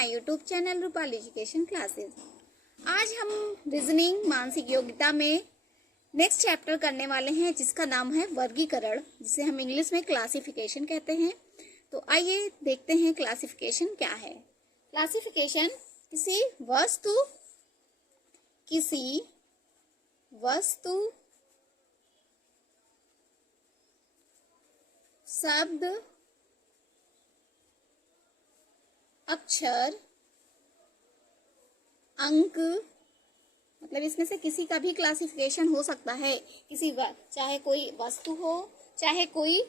My YouTube channel Rupali education classes. आज हम reasoning मानसिक योग्यता में नेक्स्ट चैप्टर करने वाले हैं, जिसका नाम है वर्गीकरण, जिसे हम इंग्लिश में क्लासिफिकेशन कहते हैं। तो आइए देखते हैं क्लासिफिकेशन क्या है। क्लासिफिकेशन किसी वस्तु शब्द, अक्षर, अंक, मतलब इसमें से किसी का भी क्लासिफिकेशन हो सकता है। चाहे कोई वस्तु हो, चाहे कोई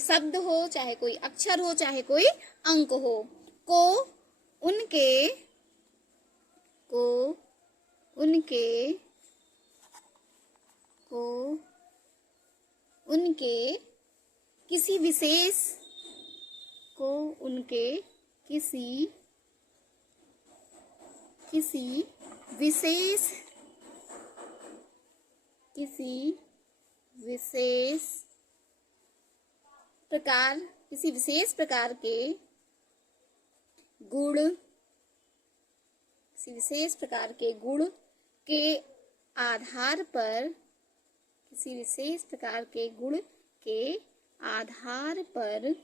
शब्द हो, चाहे कोई अक्षर हो, चाहे कोई अंक हो, को उनके किसी विशेष प्रकार के गुण के आधार पर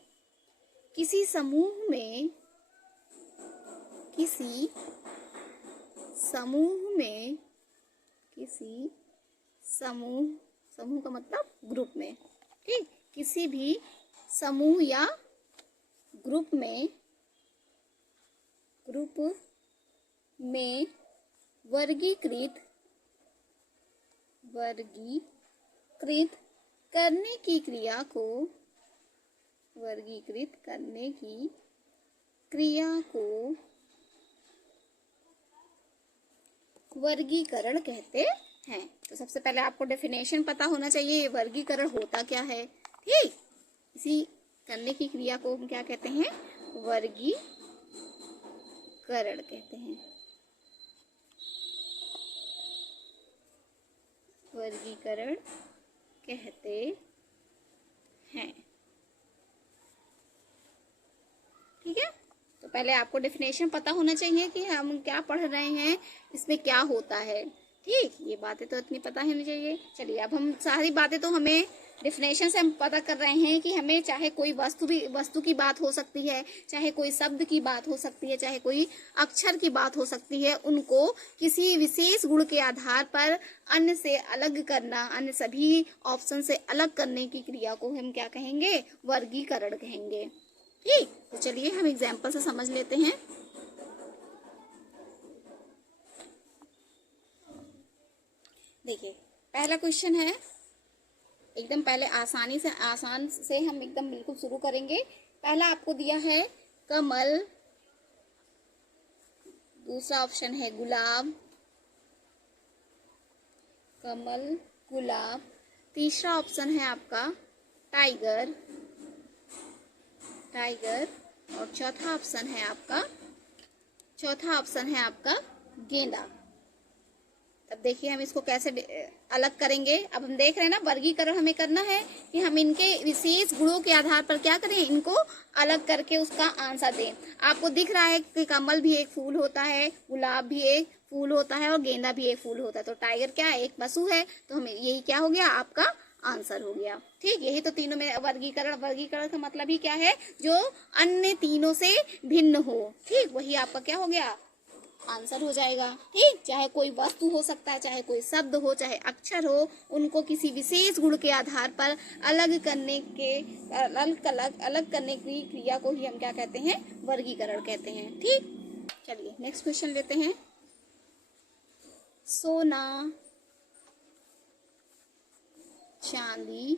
किसी समूह में समूह का मतलब ग्रुप में, ठीक, किसी भी समूह या ग्रुप में वर्गीकृत करने की क्रिया को वर्गीकरण कहते हैं। तो सबसे पहले आपको डेफिनेशन पता होना चाहिए, वर्गीकरण होता क्या है, ठीक। इसी करने की क्रिया को हम क्या कहते हैं, वर्गीकरण कहते हैं। वर्गीकरण कहते हैं, ठीक है। तो पहले आपको डेफिनेशन पता होना चाहिए कि हम क्या पढ़ रहे हैं, इसमें क्या होता है, ठीक। ये बातें तो इतनी पता होनी चाहिए। चलिए, अब हम सारी बातें तो हमें डेफिनेशन से हम पता कर रहे हैं कि हमें चाहे कोई वस्तु की बात हो सकती है, चाहे कोई शब्द की बात हो सकती है, चाहे कोई अक्षर की बात हो सकती है, उनको किसी विशेष गुण के आधार पर अन्य से अलग करना, अन्य सभी ऑप्शन से अलग करने की क्रिया को हम क्या कहेंगे, वर्गीकरण कहेंगे, ठीक। तो चलिए हम एग्जाम्पल से समझ लेते हैं। देखिए, पहला क्वेश्चन है, एकदम पहले आसान से हम एकदम बिल्कुल शुरू करेंगे। पहला आपको दिया है कमल, दूसरा ऑप्शन है गुलाब, तीसरा ऑप्शन है आपका टाइगर, और चौथा ऑप्शन है आपका गेंदा। अब देखिए हम इसको कैसे अलग करेंगे। अब हम देख रहे हैं ना, वर्गीकरण हमें करना है कि हम इनके विशेष गुणों के आधार पर क्या करें, इनको अलग करके उसका आंसर दें। आपको दिख रहा है कि कमल भी एक फूल होता है, गुलाब भी एक फूल होता है और गेंदा भी एक फूल होता है। तो टाइगर क्या है, एक पशु है। तो हमें यही क्या हो गया, आपका आंसर हो गया, ठीक। यही तो तीनों में वर्गीकरण का मतलब ही क्या है, जो अन्य तीनों से भिन्न हो, ठीक, वही आपका क्या हो गया, आंसर हो जाएगा, ठीक। चाहे कोई वस्तु हो सकता है, चाहे कोई शब्द हो, चाहे अक्षर हो, उनको किसी विशेष गुण के आधार पर अलग करने की क्रिया को ही हम क्या कहते हैं, वर्गीकरण कहते हैं, ठीक। चलिए नेक्स्ट क्वेश्चन लेते हैं। सोना, चांदी,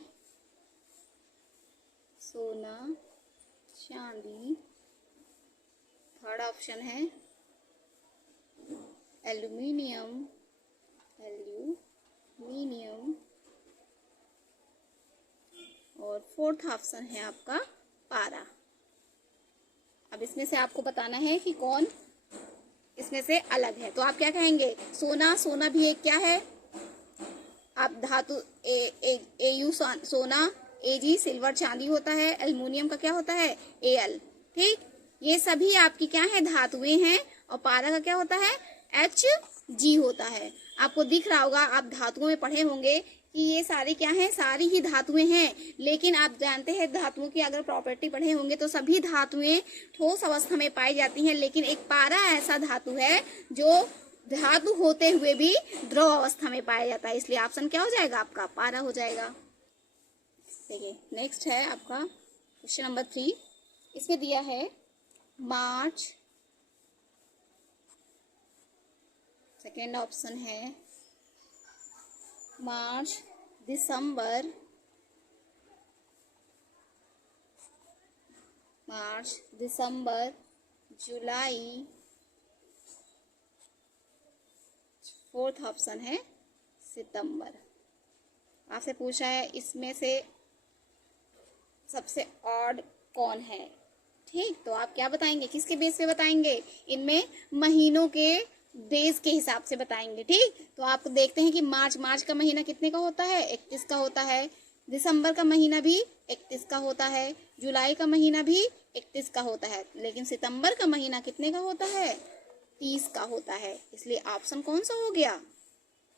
थर्ड ऑप्शन है एल्यूमिनियम, और फोर्थ ऑप्शन है आपका पारा। अब इसमें से आपको बताना है कि कौन इसमें से अलग है। तो आप क्या कहेंगे, सोना भी एक क्या है, आप धातु एयू सोना, एजी सिल्वर चांदी होता है, एल्युमिनियम का क्या होता है, एल, ठीक। ये सभी आपकी क्या है, धातुएं हैं। और पारा का क्या होता है, Hg होता है। आपको दिख रहा होगा, आप धातुओं में पढ़े होंगे कि ये सारी क्या है, सारी ही धातुएं हैं। लेकिन आप जानते हैं धातुओं की अगर प्रॉपर्टी पढ़े होंगे तो सभी धातुएं ठोस अवस्था में पाई जाती हैं, लेकिन एक पारा ऐसा धातु है जो धातु होते हुए भी द्रव अवस्था में पाया जाता है। इसलिए ऑप्शन क्या हो जाएगा आपका, पारा हो जाएगा। देखिए नेक्स्ट है आपका क्वेश्चन नंबर 3। इसमें दिया है मार्च, सेकेंड ऑप्शन है मार्च, दिसंबर, मार्च, दिसंबर, जुलाई, फोर्थ ऑप्शन है सितंबर। आपसे पूछा है इसमें से सबसे ऑड कौन है, ठीक। तो आप क्या बताएंगे, किसके बेस पे बताएंगे, इनमें महीनों के डेज के हिसाब से बताएंगे, ठीक। तो आप देखते हैं कि मार्च का महीना कितने का होता है, 31 का होता है। दिसंबर का महीना भी 31 का होता है। जुलाई का महीना भी 31 का होता है। लेकिन सितंबर का महीना कितने का होता है, 30 का होता है। इसलिए ऑप्शन कौन सा हो गया,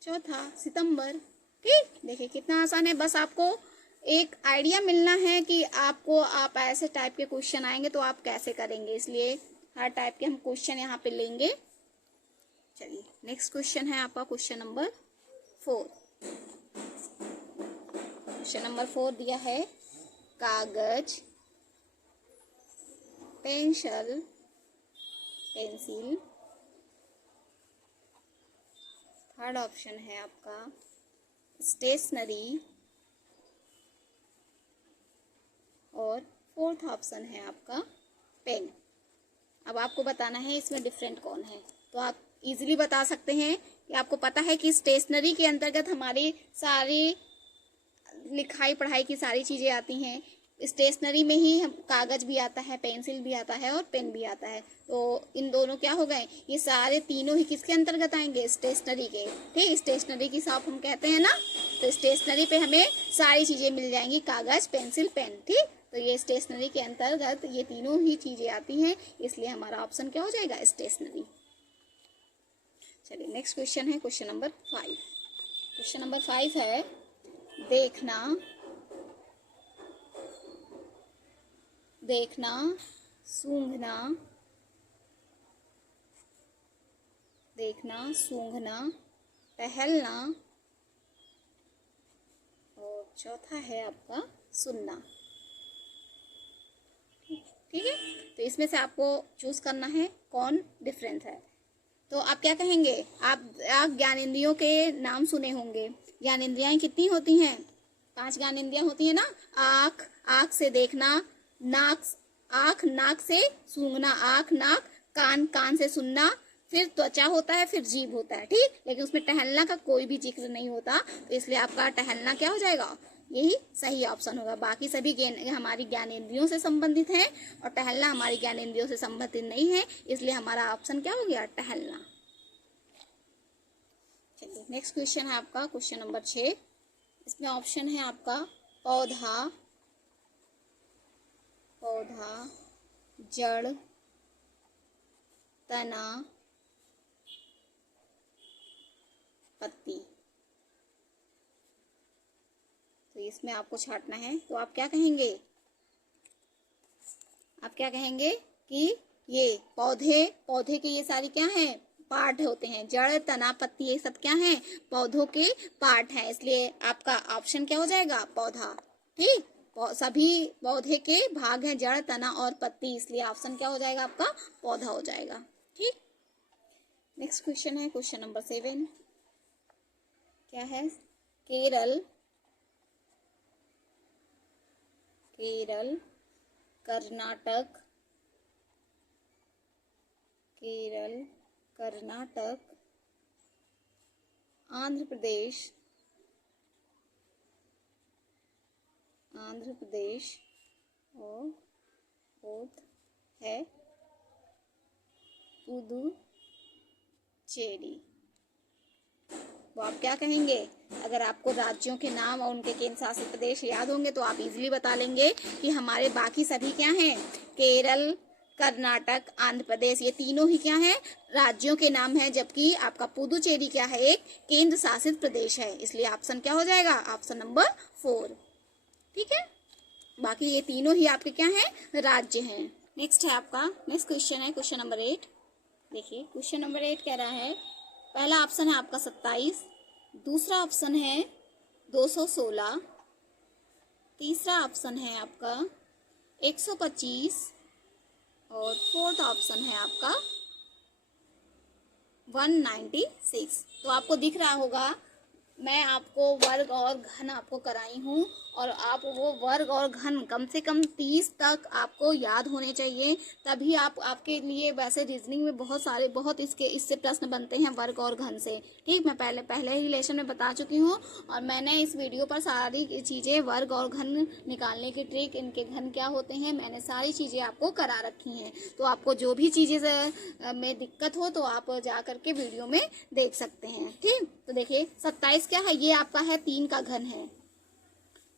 चौथा, सितंबर, ठीक। देखिए कितना आसान है, बस आपको एक आइडिया मिलना है कि आप ऐसे टाइप के क्वेश्चन आएंगे तो आप कैसे करेंगे। इसलिए हर टाइप के हम क्वेश्चन यहाँ पे लेंगे। चलिए नेक्स्ट क्वेश्चन है आपका क्वेश्चन नंबर 4। क्वेश्चन नंबर 4 दिया है कागज, पेंसिल, थर्ड ऑप्शन है आपका स्टेशनरी, और फोर्थ ऑप्शन है आपका पेन। अब आपको बताना है इसमें डिफरेंट कौन है। तो आप इजीली बता सकते हैं कि आपको पता है कि स्टेशनरी के अंतर्गत हमारी सारी लिखाई पढ़ाई की सारी चीज़ें आती हैं। स्टेशनरी में ही हम कागज भी आता है, पेंसिल भी आता है और पेन भी आता है। तो इन दोनों क्या हो गए, ये सारे तीनों ही किसके अंतर्गत आएंगे, स्टेशनरी के, ठीक। स्टेशनरी की शॉप हम कहते हैं ना, तो स्टेशनरी पे हमें सारी चीज़ें मिल जाएंगी, कागज, पेंसिल, पेन, ठीक। तो ये स्टेशनरी के अंतर्गत ये तीनों ही चीज़ें आती हैं। इसलिए हमारा ऑप्शन क्या हो जाएगा, स्टेशनरी। चलिए नेक्स्ट क्वेश्चन है क्वेश्चन नंबर 5। क्वेश्चन नंबर 5 है देखना, सूंघना, देखना, सूंघना, टहलना, और चौथा है आपका सुनना, ठीक है। तो इसमें से आपको चूज करना है कौन डिफरेंस है। तो आप क्या कहेंगे, आप ज्ञानेंद्रियों के नाम सुने होंगे। ज्ञानेंद्रियां कितनी होती हैं, 5 ज्ञानेंद्रियां होती है ना। आँख, आँख से देखना, आँख नाक से सूंघना, आँख नाक, कान, कान से सुनना, फिर त्वचा होता है, फिर जीभ होता है, ठीक। लेकिन उसमें टहलना का कोई भी जिक्र नहीं होता। तो इसलिए आपका टहलना क्या हो जाएगा, यही सही ऑप्शन होगा। बाकी सभी हमारी ज्ञानेंद्रियों से संबंधित हैं और टहलना हमारी ज्ञानेंद्रियों से संबंधित नहीं है। इसलिए हमारा ऑप्शन क्या हो गया, टहलना। चलिए नेक्स्ट क्वेश्चन है आपका क्वेश्चन नंबर 6। इसमें ऑप्शन है आपका पौधा, जड़, तना, पत्ती। तो इसमें आपको छांटना है। तो आप क्या कहेंगे, कि ये पौधे के ये सारी क्या हैं, पार्ट होते हैं। जड़, तना, पत्ती, ये सब क्या हैं, पौधों के पार्ट हैं। इसलिए आपका ऑप्शन क्या हो जाएगा, पौधा, ठीक। सभी पौधे के भाग हैं, जड़, तना और पत्ती। इसलिए ऑप्शन क्या हो जाएगा आपका, पौधा हो जाएगा, ठीक। नेक्स्ट क्वेश्चन है क्वेश्चन नंबर 7। क्या है, केरल, कर्नाटक, आंध्र प्रदेश और फोर्थ है पुदुचेरी। तो आप क्या कहेंगे, अगर आपको राज्यों के नाम और उनके केंद्र शासित प्रदेश याद होंगे तो आप इजीली बता लेंगे कि हमारे बाकी सभी क्या हैं, केरल, कर्नाटक, आंध्र प्रदेश, ये तीनों ही क्या है, राज्यों के नाम है, जबकि आपका पुदुचेरी क्या है, एक केंद्र शासित प्रदेश है। इसलिए ऑप्शन क्या हो जाएगा, ऑप्शन नंबर 4। ठीक है, बाकी ये तीनों ही आपके क्या है, राज्य हैं। नेक्स्ट है आपका, नेक्स्ट क्वेश्चन है क्वेश्चन नंबर 8। देखिए क्वेश्चन नंबर 8 कह रहा है, पहला ऑप्शन है आपका 27, दूसरा ऑप्शन है 216, तीसरा ऑप्शन है आपका 125 और फोर्थ ऑप्शन है आपका 196। तो आपको दिख रहा होगा मैं आपको वर्ग और घन आपको कराई हूँ, और आप वो वर्ग और घन कम से कम 30 तक आपको याद होने चाहिए, तभी आपके लिए वैसे रीजनिंग में बहुत इससे प्रश्न बनते हैं वर्ग और घन से। ठीक, मैं पहले ही लेसन में बता चुकी हूँ, और मैंने इस वीडियो पर सारी चीज़ें वर्ग और घन निकालने की ट्रिक, इनके घन क्या होते हैं, मैंने सारी चीज़ें आपको करा रखी हैं। तो आपको जो भी चीज़ें में दिक्कत हो तो आप जा करके वीडियो में देख सकते हैं। ठीक, तो देखिए 27 क्या है, ये आपका है 3 का घन है,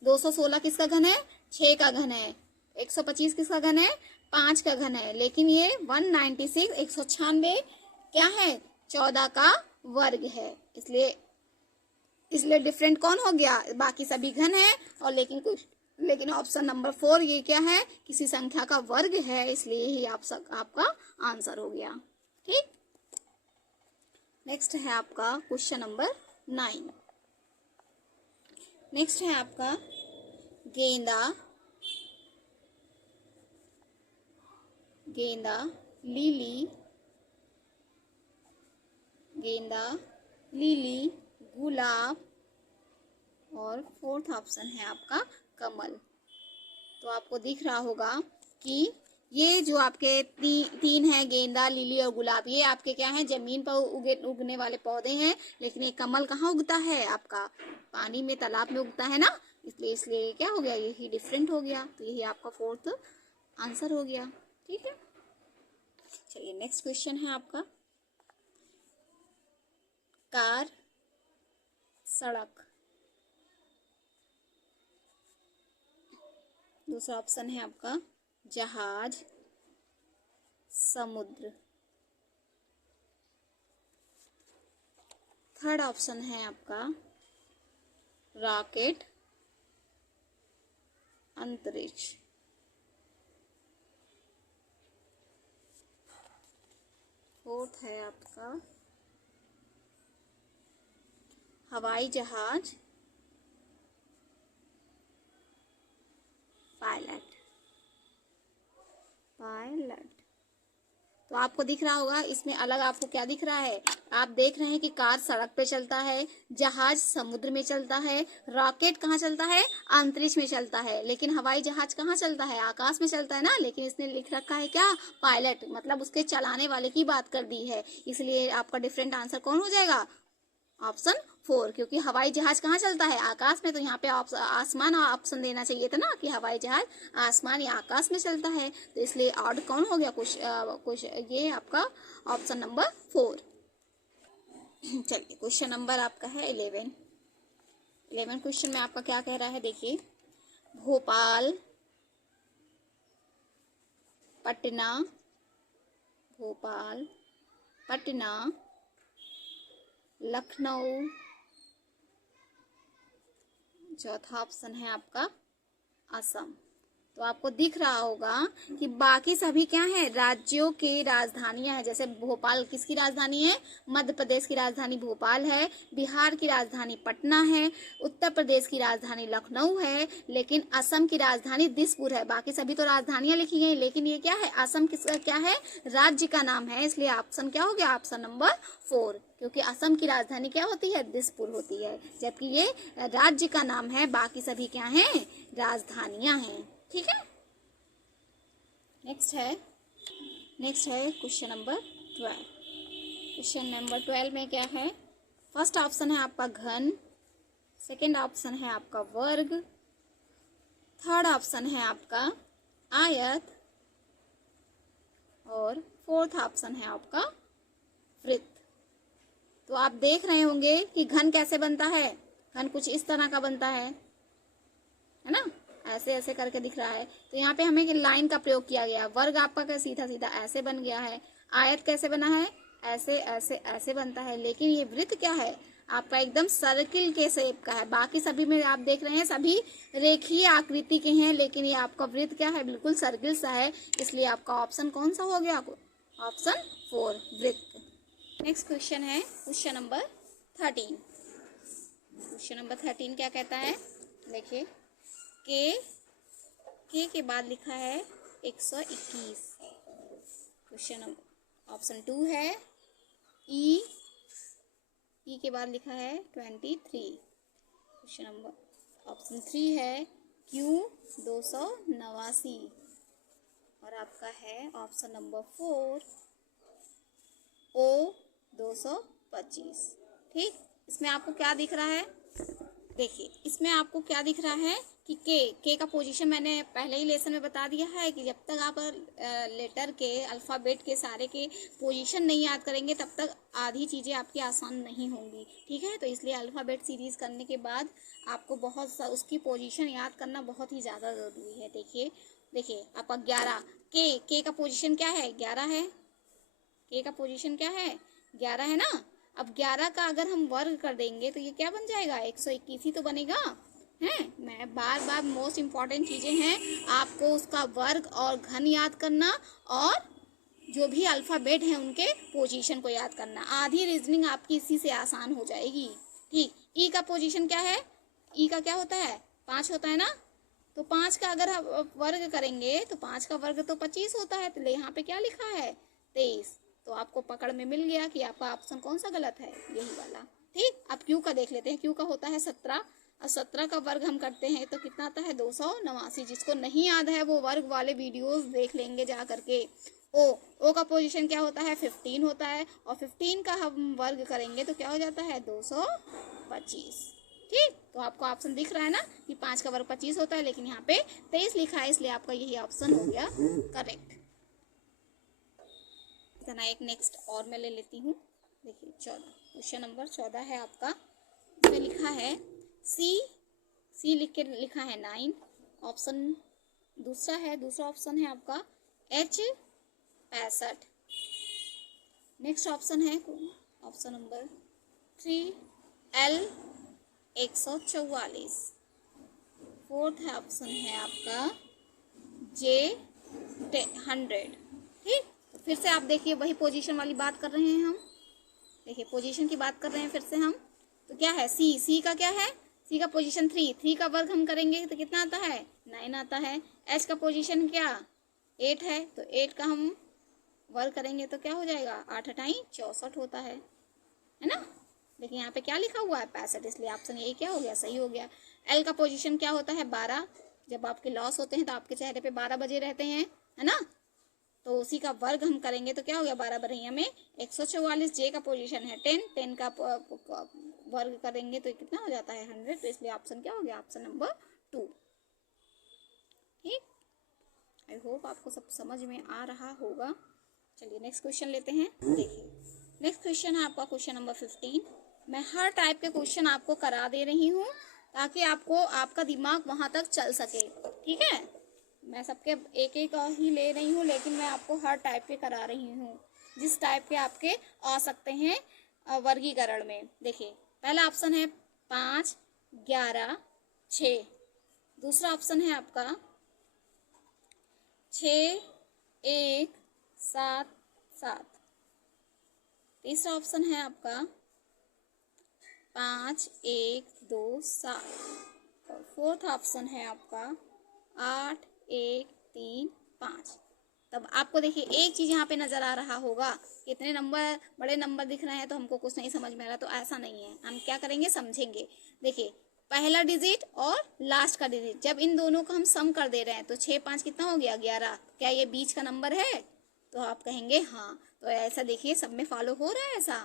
216 किसका घन है, 6 का घन है, 125 किसका घन है, 5 का घन है, लेकिन ये 196 196 क्या है, 14 का वर्ग है। इसलिए डिफरेंट कौन हो गया, बाकी सभी घन है, और लेकिन ऑप्शन नंबर 4 ये क्या है, किसी संख्या का वर्ग है, इसलिए ही आपका आंसर हो गया। ठीक, नेक्स्ट है आपका क्वेश्चन नंबर 9। नेक्स्ट है आपका गेंदा, लिली, गुलाब, और फोर्थ ऑप्शन है आपका कमल। तो आपको दिख रहा होगा कि ये जो आपके तीन है, गेंदा, लिली और गुलाब, ये आपके क्या है, जमीन पर उगने वाले पौधे हैं, लेकिन ये कमल कहाँ उगता है, आपका पानी में, तालाब में उगता है ना, इसलिए क्या हो गया, यही डिफरेंट हो गया। तो यही आपका फोर्थ आंसर हो गया। ठीक है, चलिए नेक्स्ट क्वेश्चन है आपका कार, सड़क, दूसरा ऑप्शन है आपका जहाज, समुद्र, थर्ड ऑप्शन है आपका रॉकेट, अंतरिक्ष, फोर्थ है आपका हवाई जहाज, पायलट। तो आपको दिख रहा होगा इसमें अलग आपको क्या दिख रहा है, आप देख रहे हैं कि कार सड़क पे चलता है, जहाज समुद्र में चलता है, रॉकेट कहाँ चलता है, अंतरिक्ष में चलता है, लेकिन हवाई जहाज कहाँ चलता है, आकाश में चलता है ना, लेकिन इसने लिख रखा है क्या, पायलट, मतलब उसके चलाने वाले की बात कर दी है। इसलिए आपका डिफरेंट आंसर कौन हो जाएगा, ऑप्शन 4, क्योंकि हवाई जहाज कहाँ चलता है, आकाश में, तो यहाँ पे आसमान ऑप्शन देना चाहिए था ना, कि हवाई जहाज आसमान या आकाश में चलता है, तो इसलिए ऑड कौन हो गया, कुछ ये आपका ऑप्शन नंबर 4। चलिए क्वेश्चन नंबर आपका है 11 क्वेश्चन में आपका क्या कह रहा है, देखिए भोपाल, पटना, लखनऊ, चौथा ऑप्शन है आपका असम। तो आपको दिख रहा होगा कि बाकी सभी क्या है, राज्यों की राजधानियां हैं। जैसे भोपाल किसकी राजधानी है, मध्य प्रदेश की राजधानी भोपाल है, बिहार की राजधानी पटना है, उत्तर प्रदेश की राजधानी लखनऊ है, लेकिन असम की राजधानी दिसपुर है। बाकी सभी तो राजधानियां लिखी गई, लेकिन ये क्या है, असम किसका क्या है, राज्य का नाम है, इसलिए ऑप्शन क्या हो गया, ऑप्शन नंबर 4, क्योंकि असम की राजधानी क्या होती है, दिसपुर होती है, जबकि ये राज्य का नाम है, बाकी सभी क्या है, राजधानियां हैं। ठीक है, नेक्स्ट है क्वेश्चन नंबर 12। क्वेश्चन नंबर 12 में क्या है, फर्स्ट ऑप्शन है आपका घन, सेकंड ऑप्शन है आपका वर्ग, थर्ड ऑप्शन है आपका आयत, और फोर्थ ऑप्शन है आपका वृत्त। तो आप देख रहे होंगे कि घन कैसे बनता है, घन कुछ इस तरह का बनता है ना, ऐसे ऐसे करके दिख रहा है, तो यहाँ पे हमें लाइन का प्रयोग किया गया। वर्ग आपका क्या सीधा सीधा ऐसे बन गया है। आयत कैसे बना है, ऐसे ऐसे ऐसे बनता है, लेकिन ये वृत्त क्या है आपका एकदम सर्किल के शेप का है। बाकी सभी में आप देख रहे हैं सभी रेखीय आकृति के हैं, लेकिन ये आपका वृत्त क्या है, बिल्कुल सर्किल सा है, इसलिए आपका ऑप्शन कौन सा हो गया, ऑप्शन 4 वृत्त। नेक्स्ट क्वेश्चन है क्वेश्चन नंबर 13। क्वेश्चन नंबर 13 क्या कहता है, देखिए के के बाद लिखा है 121। क्वेश्चन नंबर ऑप्शन 2 है ई के बाद लिखा है 23। क्वेश्चन नंबर ऑप्शन 3 है क्यू 289 और आपका है ऑप्शन नंबर 4 ओ 225। ठीक, इसमें आपको क्या दिख रहा है, देखिए इसमें आपको क्या दिख रहा है कि के का पोजीशन मैंने पहले ही लेसन में बता दिया है कि जब तक आप लेटर के अल्फ़ाबेट के सारे के पोजीशन नहीं याद करेंगे तब तक आधी चीज़ें आपकी आसान नहीं होंगी। ठीक है, तो इसलिए अल्फ़ाबेट सीरीज़ करने के बाद आपको उसकी पोजीशन याद करना बहुत ही ज़्यादा ज़रूरी है। देखिए आपका 11 के का पोजीशन क्या है, 11 है। के का पोजीशन क्या है, 11 है ना। अब 11 का अगर हम वर्ग कर देंगे तो ये क्या बन जाएगा, 121 ही तो बनेगा है। मैं बार बार मोस्ट इम्पॉर्टेंट चीज़ें हैं, आपको उसका वर्ग और घन याद करना और जो भी अल्फ़ाबेट हैं उनके पोजीशन को याद करना। आधी रीजनिंग आपकी इसी से आसान हो जाएगी। ठीक, ई का पोजीशन क्या है, ई का क्या होता है, 5 होता है ना। तो 5 का अगर हम वर्ग करेंगे तो 5 का वर्ग तो 25 होता है, तो यहाँ पे क्या लिखा है 23। तो आपको पकड़ में मिल गया कि आपका ऑप्शन कौन सा गलत है, यही वाला। ठीक, अब क्यू का देख लेते हैं। क्यू का होता है 17 और 17 का वर्ग हम करते हैं तो कितना आता है 289। जिसको नहीं याद है वो वर्ग वाले वीडियोस देख लेंगे जा करके। ओ का पोजीशन क्या होता है, 15 होता है और 15 का हम वर्ग करेंगे तो क्या हो जाता है 225। ठीक, तो आपको ऑप्शन दिख रहा है ना कि 5 का वर्ग 25 होता है, लेकिन यहाँ पे 23 लिखा है, इसलिए आपका यही ऑप्शन हो गया करेक्ट। इतना एक नेक्स्ट और मैं ले लेती हूँ। देखिए 14, क्वेश्चन नंबर 14 है आपका। इसमें लिखा है सी लिख के लिखा है 9। ऑप्शन दूसरा ऑप्शन है आपका H 65। नेक्स्ट ऑप्शन है option number 3 L 144। Fourth option है आपका J 100। ठीक, फिर से आप देखिए वही पोजीशन वाली बात कर रहे हैं हम। देखिए पोजीशन की बात कर रहे हैं फिर से हम। तो क्या है सी का क्या है, सी का पोजीशन 3 का वर्ग हम करेंगे तो कितना आता है 9 आता है। एच का पोजीशन क्या 8 है, तो 8 का हम वर्ग करेंगे तो क्या हो जाएगा 8 8 64 होता है ना। लेकिन यहाँ पे क्या लिखा हुआ है 65, इसलिए ऑप्शन यही क्या हो गया, सही हो गया। एल का पोजीशन क्या होता है 12। जब आपके लॉस होते हैं तो आपके चेहरे पे 12 बजे रहते हैं, है ना। तो उसी का वर्ग हम करेंगे तो क्या हो गया 12 बरहिया में 144। जे का पोजीशन है 10 का वर्ग करेंगे तो कितना हो जाता है 100। तो इसलिए ऑप्शन क्या हो गया, ऑप्शन नंबर 2। ठीक, आई होप आपको सब समझ में आ रहा होगा। चलिए नेक्स्ट क्वेश्चन लेते हैं। देखिए नेक्स्ट क्वेश्चन है आपका क्वेश्चन नंबर 15। मैं हर टाइप के क्वेश्चन आपको करा दे रही हूँ ताकि आपका दिमाग वहां तक चल सके। ठीक है, मैं सबके एक एक ही ले रही हूँ, लेकिन मैं आपको हर टाइप के करा रही हूँ जिस टाइप के आपके आ सकते हैं वर्गीकरण में। देखिए पहला ऑप्शन है 5 11 6। दूसरा ऑप्शन है आपका 6 1 7 7। तीसरा ऑप्शन है आपका 5 1 2 7 और फोर्थ ऑप्शन है आपका 8 1 3 5। तब आपको देखिए एक चीज यहाँ पे नजर आ रहा होगा, इतने नंबर बड़े नंबर दिख रहे हैं तो हमको कुछ नहीं समझ में आ रहा। तो ऐसा नहीं है, हम क्या करेंगे समझेंगे। देखिए पहला डिजिट और लास्ट का डिजिट जब इन दोनों को हम सम कर दे रहे हैं तो 6 5 कितना हो गया 11। क्या ये बीच का नंबर है, तो आप कहेंगे हाँ। तो ऐसा देखिए सब में फॉलो हो रहा है, ऐसा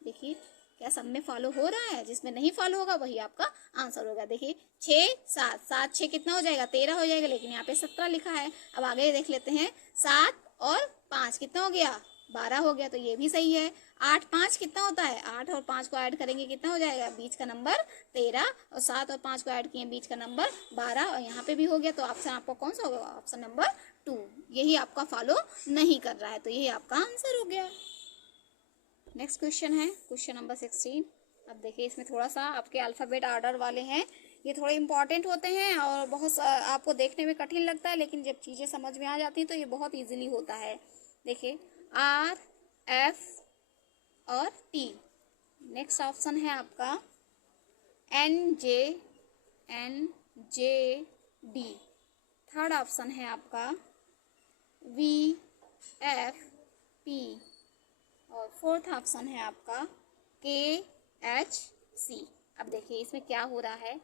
देखिए क्या सब में फॉलो हो रहा है। जिसमें नहीं फॉलो होगा वही आपका आंसर होगा। देखिए 6 7 7 6 कितना हो जाएगा 13 हो जाएगा, लेकिन यहाँ पे 17 लिखा है। अब आगे देख लेते हैं 7 और 5 कितना हो गया 12 हो गया, तो ये भी सही है। 8 5 कितना होता है, 8 और 5 को ऐड करेंगे कितना हो जाएगा, बीच का नंबर 13, और 7 और 5 को ऐड किए बीच का नंबर 12, और यहाँ पे भी हो गया। तो ऑप्शन आपका कौन सा होगा, ऑप्शन नंबर 2। यही आपका फॉलो नहीं कर रहा है, तो यही आपका आंसर हो गया। नेक्स्ट क्वेश्चन है क्वेश्चन नंबर 16। अब देखिए इसमें थोड़ा सा आपके अल्फ़ाबेट ऑर्डर वाले हैं, ये थोड़े इंपॉर्टेंट होते हैं और बहुत आपको देखने में कठिन लगता है, लेकिन जब चीज़ें समझ में आ जाती हैं तो ये बहुत इजीली होता है। देखिए आर, एफ और टी। नेक्स्ट ऑप्शन है आपका N J D. Third option है आपका वी एफ पी, और फोर्थ ऑप्शन है आपका के एच सी। अब देखिए इसमें क्या हो रहा है,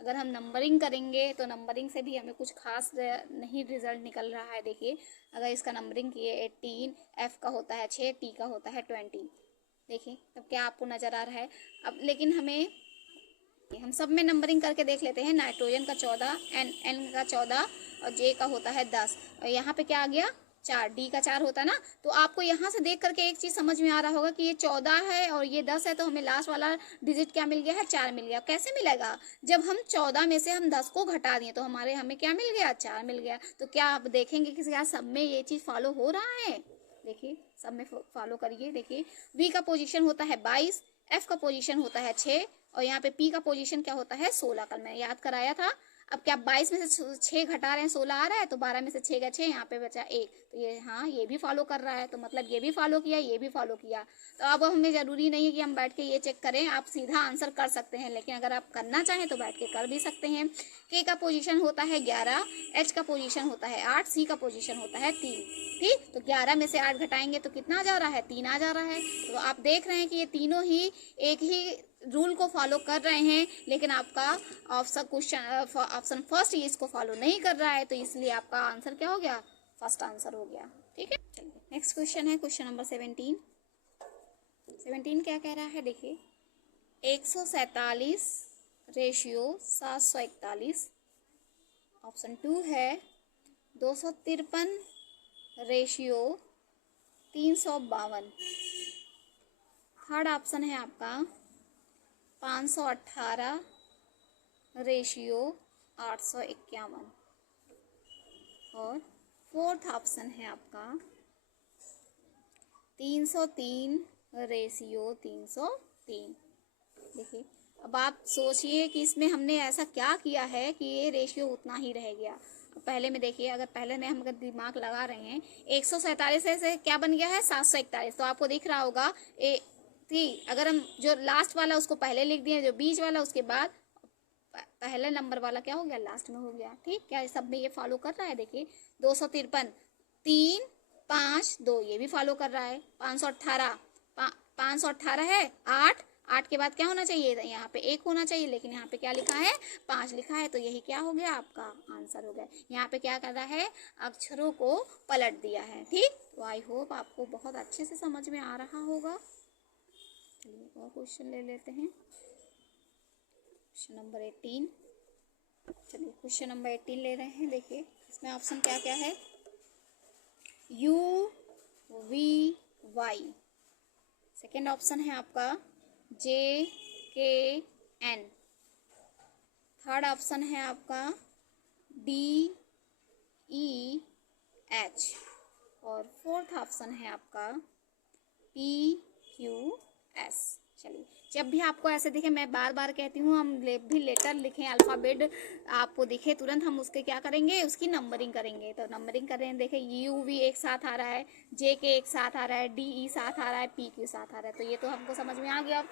अगर हम नंबरिंग करेंगे तो नंबरिंग से भी हमें कुछ खास नहीं रिजल्ट निकल रहा है। देखिए अगर इसका नंबरिंग किए 18, एफ का होता है 6, टी का होता है 20। देखिए तब क्या आपको नज़र आ रहा है। अब लेकिन हम सब में नंबरिंग करके देख लेते हैं। नाइट्रोजन का 14, एन का 14 और जे का होता है 10, और यहाँ पे क्या आ गया 4, डी का 4 होता है ना। तो आपको यहाँ से देख करके एक चीज़ समझ में आ रहा होगा कि ये 14 है और ये 10 है, तो हमें लास्ट वाला डिजिट क्या मिल गया है, 4 मिल गया। कैसे मिलेगा, जब हम 14 में से हम 10 को घटा दिए तो हमें क्या मिल गया, 4 मिल गया। तो क्या आप देखेंगे कि क्या सब में ये चीज़ फॉलो हो रहा है। देखिए सब में फॉलो करिए। देखिए वी का पोजीशन होता है 22, एफ का पोजीशन होता है 6, और यहाँ पे पी का पोजीशन क्या होता है 16। कल मैंने याद कराया था। अब क्या 22 में से 6 घटा रहे हैं 16 आ रहा है, तो 12 में से 6 गया 6, यहाँ पे बचा 1। तो ये हाँ ये भी फॉलो कर रहा है, तो मतलब ये भी फॉलो किया, ये भी फॉलो किया। तो अब हमें ज़रूरी नहीं है कि हम बैठ के ये चेक करें, आप सीधा आंसर कर सकते हैं, लेकिन अगर आप करना चाहें तो बैठ के कर भी सकते हैं। के का पोजीशन होता है 11, एच का पोजीशन होता है 8, सी का पोजीशन होता है 3। ठीक, तो 11 में से 8 घटाएंगे तो कितना आ जा रहा है, 3 आ जा रहा है। तो आप देख रहे हैं कि ये तीनों ही एक ही रूल को फॉलो कर रहे हैं, लेकिन आपका ऑप्शन फर्स्ट ये इसको फॉलो नहीं कर रहा है, तो इसलिए आपका आंसर क्या हो गया, फर्स्ट आंसर हो गया। ठीक है, चलिए नेक्स्ट क्वेश्चन है क्वेश्चन नंबर 17। 17 क्या कह रहा है, देखिए 147 रेशियो 741। ऑप्शन 2 है 253 रेशियो 352। थर्ड ऑप्शन है आपका 518 रेशियो 851, और फोर्थ ऑप्शन है आपका 303 रेशियो 303। देखिए अब आप सोचिए कि इसमें हमने ऐसा क्या किया है कि ये रेशियो उतना ही रह गया। पहले में देखिए, अगर पहले में हम अगर दिमाग लगा रहे हैं 147 से क्या बन गया है 741, तो आपको दिख रहा होगा ठीक। अगर हम जो लास्ट वाला उसको पहले लिख दिए, जो बीच वाला उसके बाद, पहले नंबर वाला क्या हो गया लास्ट में हो गया। ठीक, क्या सब में ये फॉलो कर रहा है। देखिए 253 3 5 2 ये भी फॉलो कर रहा है। 518 है 8 के बाद क्या होना चाहिए, यहाँ पे 1 होना चाहिए, लेकिन यहाँ पे क्या लिखा है 5 लिखा है, तो यही क्या हो गया आपका आंसर हो गया। यहाँ पे क्या कर रहा है, अक्षरों को पलट दिया है। ठीक, तो आई होप आपको बहुत अच्छे से समझ में आ रहा होगा। चलिए और क्वेश्चन ले लेते हैं, क्वेश्चन नंबर 18। चलिए क्वेश्चन नंबर 18 ले रहे हैं। देखिए इसमें ऑप्शन क्या क्या है, U V Y। Second option है आपका J K N। Third option है आपका D E H, और फोर्थ ऑप्शन है आपका P Q S। चलिए जब भी आपको ऐसे दिखे, मैं बार बार कहती हूँ, हम भी लेटर लिखें, अल्फ़ाबेट आपको दिखे तुरंत हम उसके क्या करेंगे, उसकी नंबरिंग करेंगे। तो नंबरिंग करें, देखें यू वी एक साथ आ रहा है, जे के एक साथ आ रहा है, डी ई साथ आ रहा है, पी क्यू साथ आ रहा है, तो ये तो हमको समझ में आ गया।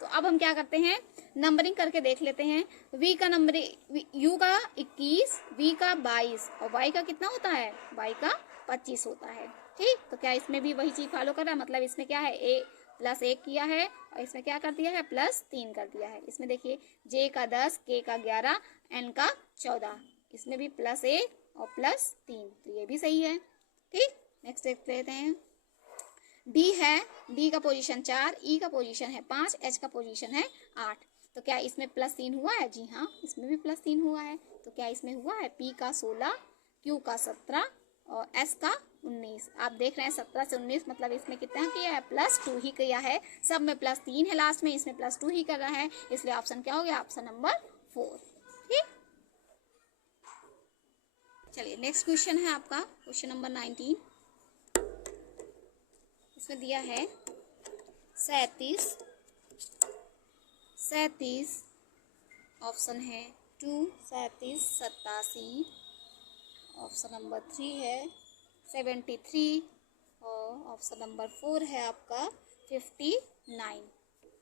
तो अब हम क्या करते हैं, नंबरिंग करके देख लेते हैं। वी का नंबरिंग, यू का 21, वी का 22, और वाई का कितना होता है, वाई का 25 होता है। ठीक, तो क्या इसमें भी वही चीज़ फॉलो कर रहा है, मतलब इसमें क्या है +1 किया है, और इसमें क्या कर दिया है +3 कर दिया है। इसमें देखिए जे का 10, के का 11, एन का 14, इसमें भी +1 और +3, तो ये भी सही है। ठीक, नेक्स्ट देख लेते हैं। डी है, डी का पोजीशन 4, ई का पोजीशन है 5, एच का पोजीशन है 8, तो क्या इसमें +3 हुआ है, जी हाँ इसमें भी +3 हुआ है। तो क्या इसमें हुआ है, पी का 16, क्यू का 17, और एस का 19। आप देख रहे हैं 17 से 19 मतलब इसमें कितना किया है, +2 ही किया है। सब में +3 है लास्ट में, इसमें +2 ही कर रहा है, इसलिए ऑप्शन क्या हो गया, ऑप्शन नंबर 4। ठीक, चलिए नेक्स्ट क्वेश्चन है आपका क्वेश्चन नंबर 19। इसमें दिया है 37 ऑप्शन है 2, 37, 87, ऑप्शन नंबर 3 है 73 और ऑप्शन नंबर 4 है आपका 59।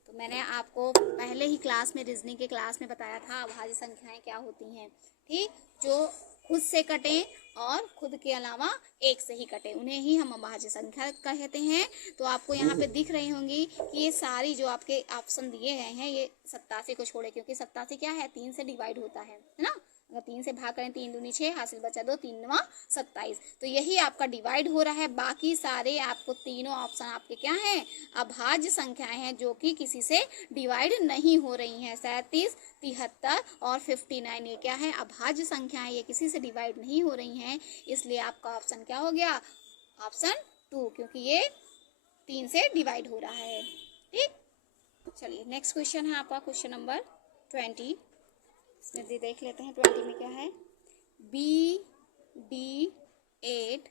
तो मैंने आपको पहले ही क्लास में, रीजनिंग के क्लास में बताया था अभाज्य संख्याएं क्या होती हैं। ठीक, जो खुद से कटें और खुद के अलावा एक से ही कटे, उन्हें ही हम अभाज्य संख्या कहते हैं। तो आपको यहाँ पे दिख रही होंगी कि ये सारी जो आपके ऑप्शन दिए गए हैं ये 87 को छोड़े, क्योंकि 87 क्या है, 3 से डिवाइड होता है ना। अगर 3 से भाग करें, 3 दूनी 6, हासिल बचा 2, 3 9 27। तो यही आपका डिवाइड हो रहा है। बाकी सारे आपको तीनों ऑप्शन आपके क्या हैं, अभाज्य संख्याएं हैं जो कि किसी से डिवाइड नहीं हो रही हैं। 37, 73 और 59 ये क्या है, अभाज्य संख्याएं, ये किसी से डिवाइड नहीं हो रही हैं। इसलिए आपका ऑप्शन क्या हो गया, ऑप्शन 2, क्योंकि ये 3 से डिवाइड हो रहा है। ठीक, चलिए नेक्स्ट क्वेश्चन है आपका क्वेश्चन नंबर 20। इसमें देख लेते हैं 20 में क्या है। BD8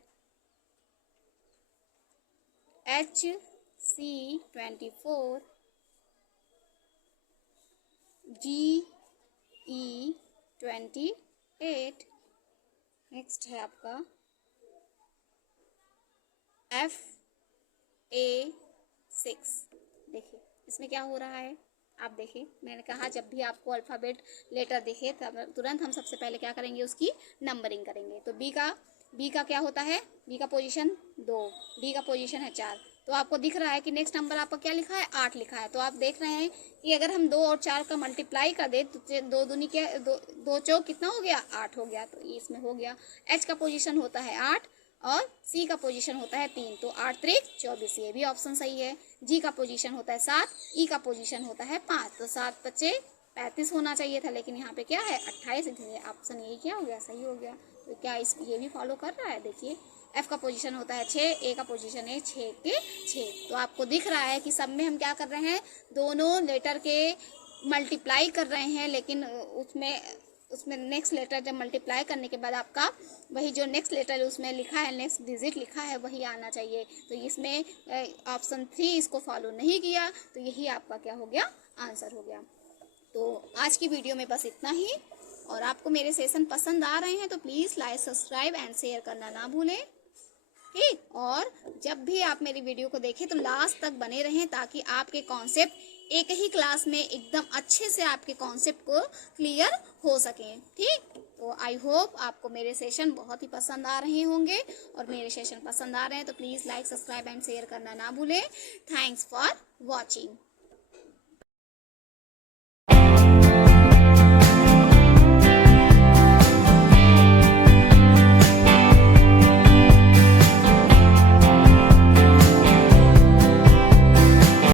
HC24 GE28। नेक्स्ट है आपका FA6। देखिए इसमें क्या हो रहा है, आप देखिए मैंने कहा जब भी आपको अल्फ़ाबेट लेटर दिखे तब तुरंत हम सबसे पहले क्या करेंगे, उसकी नंबरिंग करेंगे। तो बी का क्या होता है, बी का पोजीशन 2, डी का पोजीशन है 4। तो आपको दिख रहा है कि नेक्स्ट नंबर आपका क्या लिखा है, 8 लिखा है। तो आप देख रहे हैं कि अगर हम 2 और 4 का मल्टीप्लाई कर दे तो 2 दूनी क्या, 2 चौक कितना हो गया, 8 हो गया। तो ये इसमें हो गया। एच का पोजीशन होता है 8 और सी का पोजीशन होता है 3, तो 8 3 24, ये भी ऑप्शन सही है। जी का पोजीशन होता है 7, ई का पोजीशन होता है 5, तो 7 5 35 होना चाहिए था, लेकिन यहाँ पे क्या है 28, इसलिए ऑप्शन यही क्या हो गया, सही हो गया। तो क्या इस ये भी फॉलो कर रहा है। देखिए एफ का पोजीशन होता है 6, ए का पोजीशन है 6 के 6। तो आपको दिख रहा है कि सब में हम क्या कर रहे हैं, दोनों लेटर के मल्टीप्लाई कर रहे हैं, लेकिन उसमें नेक्स्ट लेटर जब मल्टीप्लाई करने के बाद आपका वही जो नेक्स्ट लेटर उसमें लिखा है, नेक्स्ट डिजिट लिखा है, वही आना चाहिए। तो इसमें ऑप्शन 3 इसको फॉलो नहीं किया, तो यही आपका क्या हो गया, आंसर हो गया। तो आज की वीडियो में बस इतना ही। और आपको मेरे सेशन पसंद आ रहे हैं तो please like, subscribe and share करना ना भूलें। ठीक, और जब भी आप मेरी वीडियो को देखें तो लास्ट तक बने रहें, ताकि आपके कॉन्सेप्ट एक ही क्लास में एकदम अच्छे से आपके कॉन्सेप्ट को क्लियर हो सकें। ठीक, तो आई होप आपको मेरे सेशन बहुत ही पसंद आ रहे होंगे, और मेरे सेशन पसंद आ रहे हैं तो please like, subscribe and share करना ना भूलें। Thanks for watching.